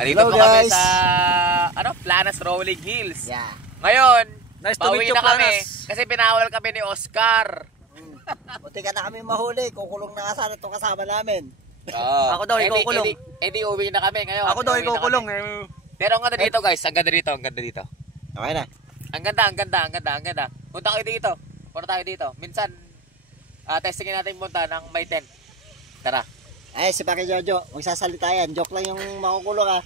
Nandito Hello, po kami guys. sa Planas Rolling Hills. Yeah. Ngayon, Nice to meet pauwi you, na kami Planas. kasi pinawal kami ni Oscar. Buti ka na kami mahuli. Kukulong na ka sana itong kasama namin. Ako daw, ikukulong. Edi uwi na kami ngayon. Ako daw Uwi na ikukulong kami. eh. Pero ang ganda dito guys, ang ganda dito, ang ganda dito. Okay na. Ang ganda, ang ganda, ang ganda, ang ganda. Punta kayo dito. Punta tayo dito. Minsan, testingin natin punta ng may tent. Tara. Ay, si Paki Jojo. Magsasalita yan. Joke lang yung makukulong ha.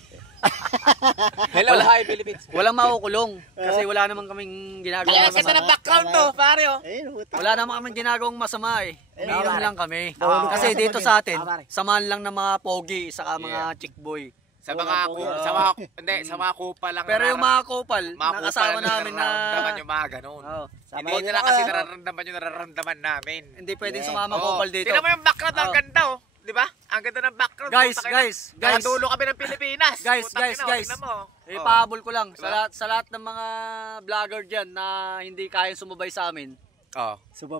Hello, hi Philippines. Walang makukulong. Kasi wala naman kaming Kaya ginagawang ganda masama. ng background to, pare oh. Ayun, buta. Wala naman kaming ginagawang masama eh. Umiinom lang kami. Ah, Kasi ah, dito ah, sa atin, ah, samahan lang ng mga pogi saka mga chick boy. Sa mga sa mga kupa lang. Pero yung mga kupal, mga nakasama namin na nararamdaman yung mga ganun. Oh, Hindi Sama nila nyo kasi na. nararamdaman yung nararamdaman namin. hindi pwedeng Yeah. sumama Oo. kupal dito. Tingnan mo yung background, ang Oh. ganda oh. Di ba? Ang ganda ng background. Guys, Puta, guys, guys. Nakadulo kami ng Pilipinas. Guys, Putang guys, ina, guys. tingnan mo. Eh, Oh. pahabol ko lang Diba? sa lahat ng mga vlogger dyan na hindi kayang sumabay sa amin. Oh.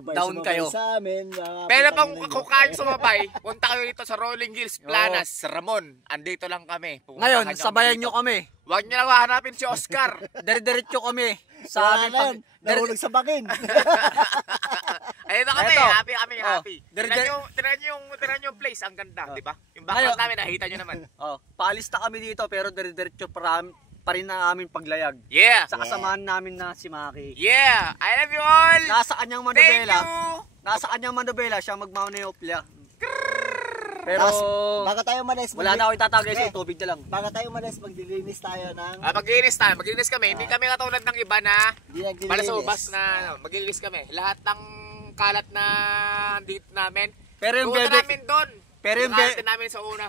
Down kayo. Sa amin. mga Pero putang kung ina kung nyo. kayang sumabay, punta kayo dito sa Rolling Hills, Planas, Ramon. Andito lang kami. Pupuntahan Ngayon, nyo sabayan kami nyo dito. kami. Huwag nyo lang hahanapin si Oscar. Dire-diretso kami sa Wala aming na pag... yan. Nahulog sa bakin. Ayun na kami, Eto. happy kami, Oh, happy. dire- Tinan nyo yung place, ang ganda, di ba? Yung background Ngayon- namin, nakita nyo naman. Oh, paalis na kami dito pero dire-diretso pa rin ang aming paglayag. Yeah! Sa kasamahan namin na si Maki. Yeah! I love you all! Nasa kanyang Thank manobela. you! Nasa kanyang manobela siya magmaneopla. Pero Tapos, bago tayo umalis, wala na ako itatagay sa Okay. tubig na lang. Bago tayo umalis, maglilinis tayo ng... Maglinis tayo, maglinis kami. Hindi kami katulad ng iba na Hindi naglilinis. para sa ubas na maglinis kami. Lahat ng kalat na dito namin, Pero yung pupunta bebe, namin doon. pero yung Kalat be, din namin sa una.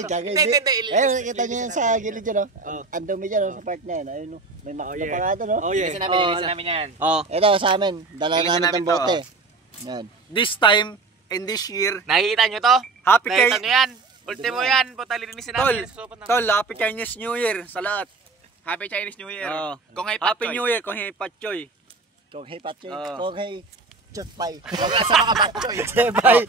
Gagawin. Hindi, hindi, Ayun, kita nyo yan sa gilid dyan, Oh. Ang dumi dyan, sa part na yan. Ayun, oh. May makita yeah. pa nga doon, oh. oh yeah. Linisan namin yan. Oh, Ito, sa amin. Dala Linisan namin namin ng to, bote. Yan. this time and this year, Nakikita nyo to? happy Nakikita kay nyo yan? Ultimo yan. Puta, linisin Tol, namin. Susupot namin. Tol, happy Chinese New Year sa lahat. Happy Chinese New Year. Oh. Kung ay Happy patchoy. New Year kung hey patchoy. Kung hey patchoy, Oh. kung hey chutpay. Huwag na sa mga patchoy. Bye.